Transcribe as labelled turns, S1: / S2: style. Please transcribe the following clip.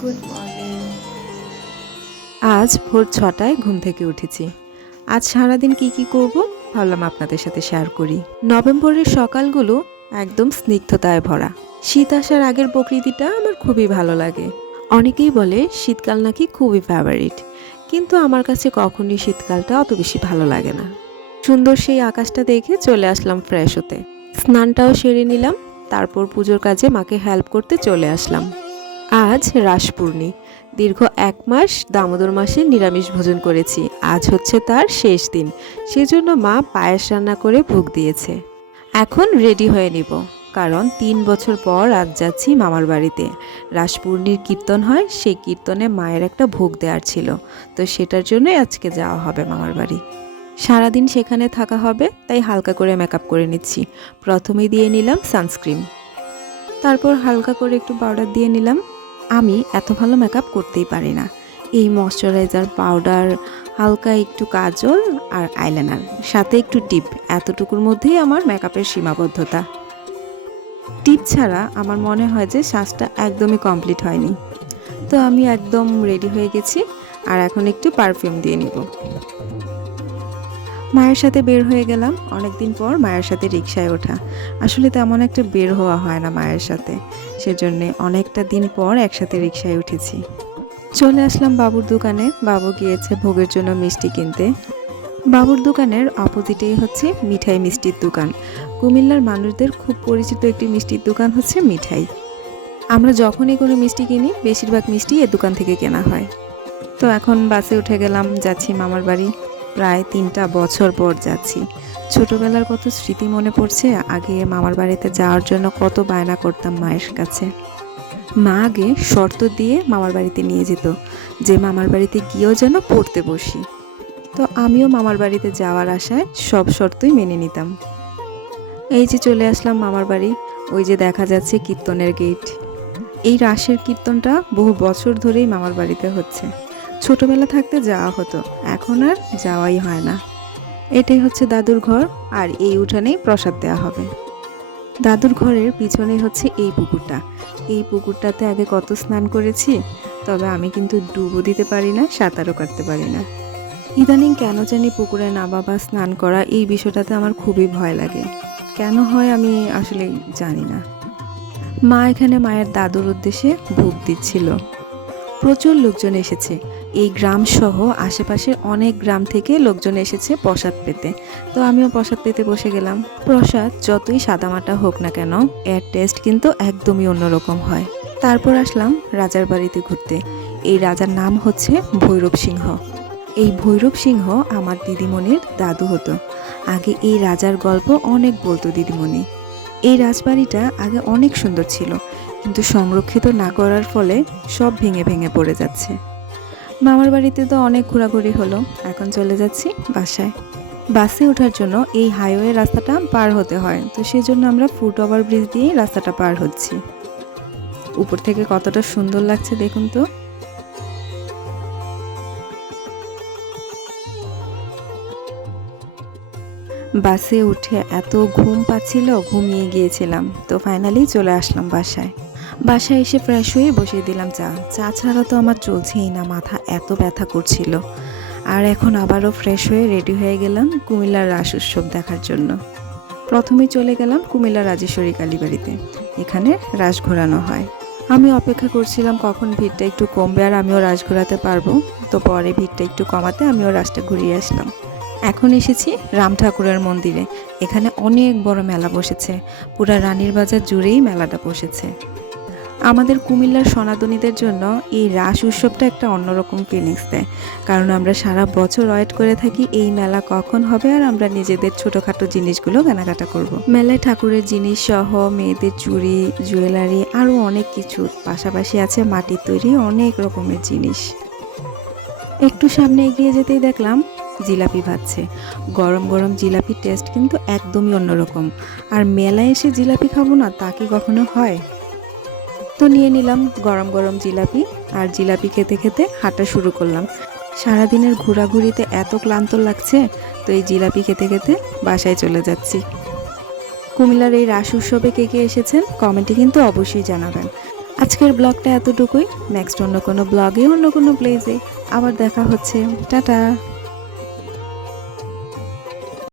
S1: Good morning
S2: আজ ভোর ছটায় ঘুম থেকে উঠেছি। আজ সারাদিন কি কি করব ভাবলাম আপনাদের সাথে শেয়ার করি। নভেম্বরের সকালগুলো একদম স্নিগ্ধতায় ভরা। শীত আসার আগের প্রকৃতিটা আমার খুবই ভালো লাগে। অনেকেই বলে শীতকাল নাকি খুবই ফেভারিট কিন্তু আমার কাছে কখনই শীতকালটা অত বেশি ভালো লাগে না। সুন্দর সেই আকাশটা দেখে চলে আসলাম ফ্রেশ হতে। স্নানটাও সেরে নিলাম, তারপর পুজোর কাজে মাকে হেল্প করতে চলে আসলাম। আজ রাসপূর্ণি। দীর্ঘ এক মাস দামোদর মাসে নিরামিষ ভোজন করেছি। আজ হচ্ছে তার শেষ দিন। সেজন্য মা পায়েস রান্না করে ভোগ দিয়েছে। এখন রেডি হয়ে নিব। কারণ তিন বছর পর আজ যাচ্ছি মামার বাড়িতে। রাসপূর্ণির কীর্তন হয়, সেই কীর্তনে মায়ের একটা ভোগ দেওয়ার ছিল। তো সেটার জন্যই আজকে যাওয়া হবে মামার বাড়ি। সারাদিন সেখানে থাকা হবে, তাই হালকা করে মেকআপ করে নিচ্ছি। প্রথমেই দিয়ে নিলাম সানস্ক্রিন তারপর হালকা করে একটু পাউডার দিয়ে নিলাম। আমি এত ভালো মেকআপ করতেই পারি না। এই ময়শ্চারাইজার পাউডার হালকা একটু কাজল আর আইলাইনার সাথে একটু টিপ এতটুকুর মধ্যেই আমার মেকআপের সীমাবদ্ধতা। টিপ ছাড়া আমার মনে হয় যে শ্বাসটা একদমই কমপ্লিট হয়নি। তো আমি একদম রেডি হয়ে গেছি আর এখন একটু পারফিউম দিয়ে নিব। মায়ের সাথে বের হয়ে গেলাম। অনেকদিন পর মায়ের সাথে রিক্সায় ওঠা। আসলে তেমন একটা বের হওয়া হয় না মায়ের সাথে। সেজন্যে অনেকটা দিন পর একসাথে রিক্সায় উঠেছি। চলে আসলাম বাবুর দোকানে। বাবু গিয়েছে ভোগের জন্য মিষ্টি কিনতে। বাবুর দোকানের অপোজিটেই হচ্ছে মিঠাই মিষ্টির দোকান। কুমিল্লার মানুষদের খুব পরিচিত একটি মিষ্টির দোকান হচ্ছে মিঠাই। আমরা যখনই কোনো মিষ্টি কিনি, বেশিরভাগ মিষ্টি এ দোকান থেকে কেনা হয়। তো এখন বাসে উঠে গেলাম, যাচ্ছি মামার বাড়ি। প্রায় তিনটা বছর পর যাচ্ছি। ছোটবেলার কত স্মৃতি মনে পড়ছে, আগে মামার বাড়িতে যাওয়ার জন্য কত বায়না করতাম মায়ের কাছে। মা আগে শর্ত দিয়ে মামার বাড়িতে নিয়ে যেত, যে মামার বাড়িতে গিয়েও যেন পড়তে বসি। তো আমিও মামার বাড়িতে যাওয়ার আশায় সব শর্তই মেনে নিতাম। এই যে চলে আসলাম মামার বাড়ি, ওই যে দেখা যাচ্ছে কীর্তনের গেট। এই রাসের কীর্তনটা বহু বছর ধরেই মামার বাড়িতে হচ্ছে। ছোটবেলা থাকতে যাওয়া হতো। এখন আর যাওয়াই হয় না। এটাই হচ্ছে দাদুর ঘর, আর এই উঠানেই প্রসাদ দেওয়া হবে। দাদুর ঘরের পিছনে হচ্ছে এই পুকুরটা। এই পুকুরটাতে আগে কত স্নান করেছি, তবে আমি কিন্তু ডুবো দিতে পারি না, সাঁতারও কাটতে পারি না। ইদানিং কেন জানি পুকুরে নামা বা স্নান করা এই বিষয়টাতে আমার খুবই ভয় লাগে। কেন হয় আমি আসলে জানি না। মা এখানে মায়ের দাদুর উদ্দেশ্যে ভোগ দিচ্ছিল। প্রচুর লোকজন এসেছে। এই গ্রাম সহ আশেপাশের অনেক গ্রাম থেকে লোকজন এসেছে প্রসাদ পেতে। তো আমিও প্রসাদ পেতে বসে গেলাম। প্রসাদ যতই সাদামাটা হোক না কেন, এর টেস্ট কিন্তু একদমই অন্যরকম হয়। তারপর আসলাম রাজার বাড়িতে ঘুরতে। এই রাজার নাম হচ্ছে ভৈরব সিংহ। এই ভৈরব সিংহ আমার দিদিমণির দাদু হতো। আগে এই রাজার গল্প অনেক বলতো দিদিমণি। এই রাজবাড়িটা আগে অনেক সুন্দর ছিল, কিন্তু সংরক্ষিত না করার ফলে সব ভেঙে ভেঙে পড়ে যাচ্ছে। মামার বাড়িতে তো অনেক ঘোরাঘুরি হলো। এখন চলে যাচ্ছি বাসায়। বাসে ওঠার জন্য এই হাইওয়ে রাস্তাটা পার হতে হয়। তো সেই জন্য আমরা ফুট ওভার ব্রিজ দিয়েই রাস্তাটা পার হচ্ছি। উপর থেকে কতটা সুন্দর লাগছে দেখুন তো। বাসে উঠে এত ঘুম পাচ্ছিল, ঘুমিয়ে গিয়েছিলাম। তো ফাইনালি চলে আসলাম বাসায়। বাসায় এসে ফ্রেশ হয়ে বসিয়ে দিলাম চা। চা ছাড়া তো আমার চলছেই না, মাথা এত ব্যথা করছিল। আর এখন আবারও ফ্রেশ হয়ে রেডি হয়ে গেলাম কুমিল্লার রাস উৎসব দেখার জন্য। প্রথমে চলে গেলাম কুমিল্লা রাজেশ্বরী কালীবাড়িতে। এখানে রাস ঘোরানো হয়। আমি অপেক্ষা করছিলাম কখন ভিড়টা একটু কমবে আর আমিও রাস ঘোরাতে পারব। তো পরে ভিড়টা একটু কমাতে আমিও রাসটা ঘুরিয়ে আসলাম। এখন এসেছি রাম ঠাকুরের মন্দিরে। এখানে অনেক বড় মেলা বসেছে। পুরা রানীর বাজার জুড়েই মেলাটা বসেছে। আমাদের কুমিল্লার সনাতনীদের জন্য এই রাস উৎসবটা একটা অন্যরকম ফিলিংস দেয়। কারণ আমরা সারা বছর ওয়েট করে থাকি, এই মেলা কখন হবে আর আমরা নিজেদের ছোটোখাটো জিনিসগুলো কেনাকাটা করব। মেলায় ঠাকুরের জিনিস সহ, মেয়েদের চুড়ি জুয়েলারি আরও অনেক কিছু। পাশাপাশি আছে মাটির তৈরি অনেক রকমের জিনিস। একটু সামনে এগিয়ে যেতেই দেখলাম জিলাপি ভাজছে। গরম গরম জিলাপির টেস্ট কিন্তু একদমই অন্যরকম। আর মেলায় এসে জিলাপি খাব না, তা কি কখনো হয়? তো নিয়ে নিলাম গরম গরম জিলাপি আর জিলাপি খেতে খেতে হাঁটা শুরু করলাম। সারাদিনের ঘোরাঘুরিতে এত ক্লান্ত লাগছে, তো এই জিলাপি খেতে খেতে বাসায় চলে যাচ্ছি। কুমিল্লার এই রাস উৎসবে কে কে এসেছেন কমেন্টে কিন্তু অবশ্যই জানাবেন। আজকের ব্লগটা এতটুকুই। নেক্সট অন্য কোনো ব্লগে, অন্য কোনো প্লেসে আবার দেখা হচ্ছে। টাটা!